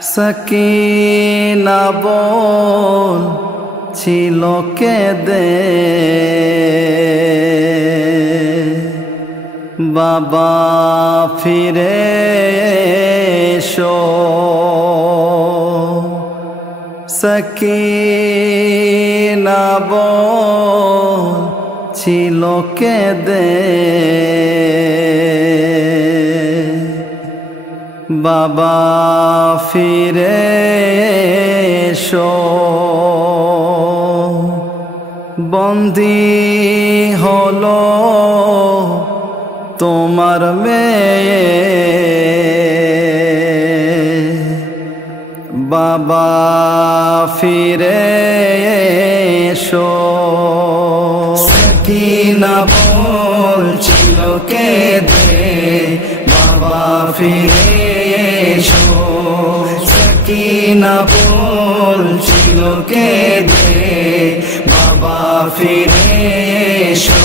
সকিনা বল ছিল কেঁদে বাবা ফিরে এসো। সকিনা বল ছিল কেঁদে বাবা ফিরে এসো। বন্দী হলো তোমার মেয়ে বাবা ফিরে এসো। সকিনা বলছিল কেঁদে বাবা ফিরে এসো। সকিনা বলছিল কেঁদে বাবা ফিরে এসো।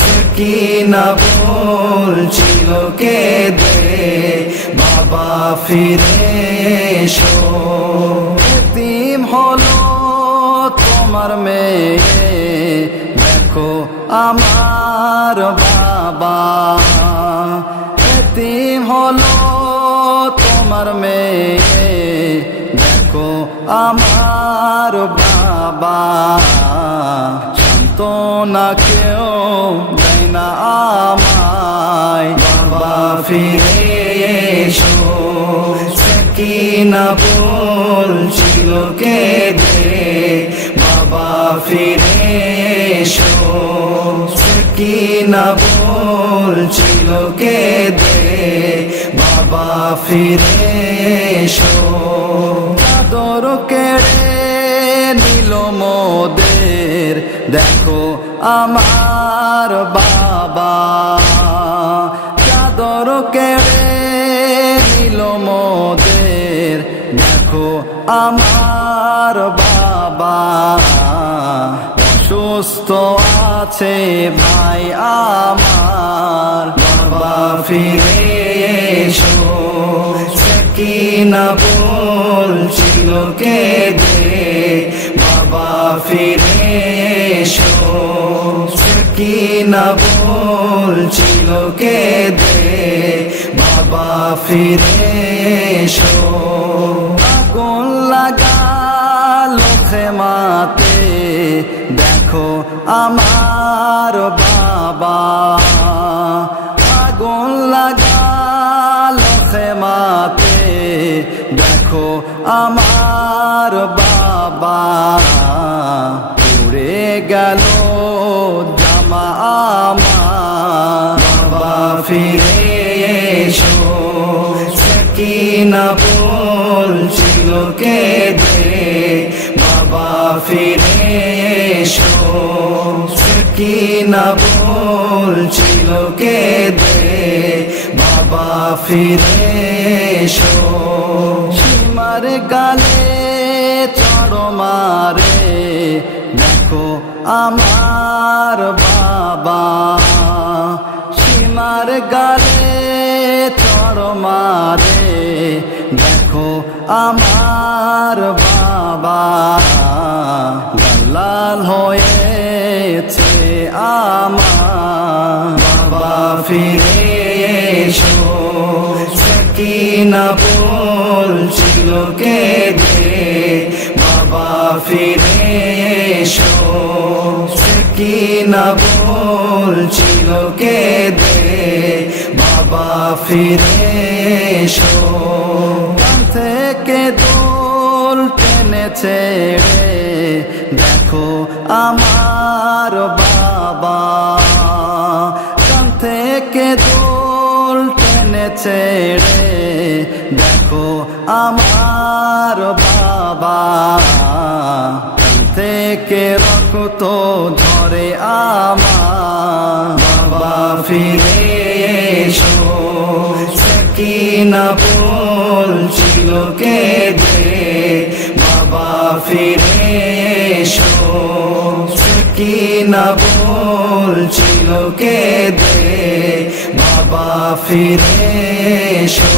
সকিনা বলছিল কেঁদে বাবা ফিরে এসো। এতিম হলো তোমার মেয়ে দেখো আমার বাবা। এতিম হলো তোমার মেয়ে দেখো আমার বাবা। সান্ত্বনা কেউ দেয় না আমায় বাবা ফিরে এসো। সকিনা বলছিল কেঁদে বাবা ফিরে এসো। সকিনা বলছিল কেঁদে বাবা ফিরে এসো। চাদর কেড়ে নিল মোদের দেখো আমার বাবা। চাদর কেড়ে নিল মোদের দেখো আমার বাবা। অসুস্থ আছে ভাই আমার বাবা ফিরে এসো। সকিনা বলছিল কেঁদে বাবা ফিরে এসো। সকিনা বলছিল কেঁদে বাবা ফিরে এসো। আগুন লাগালো খেমাতে দেখো আমার বাবা। আগুন লাগালো খেমাতে দেখো আমার বাবা। উড়ে গেল জামা আমার বাবা ফিরে এসো। সকিনা বলছিল কেঁদে বাবা ফিরে এসো। সকিনা বলছিল কেঁদে বাবা ফিরে এসো। সীমার গালে চড় মারে দেখো আমার বাবা। সীমার গালে চড় মারে দেখো আমার বাবা। লাল হয়েছে আমার বাবা ফিরে এসো। সকিনা বলছিল কেঁদে বাবা ফিরে এসো। সকিনা বলছিল কেঁদে বাবা ফিরে এসো। থেকে দোল টেনে ছেড়ে দেখো আমার বাবা। কান থেকে দোল টেনে ছেড়ে দেখো আমার বাবা। কান থেকে রক্ত ঝরে আমার বাবা ফিরে এসো। সকিনা বলছিল কেঁদে বাবা ফিরে এসো। সকিনা বলছিল কেঁদে বাবা ফিরে এসো।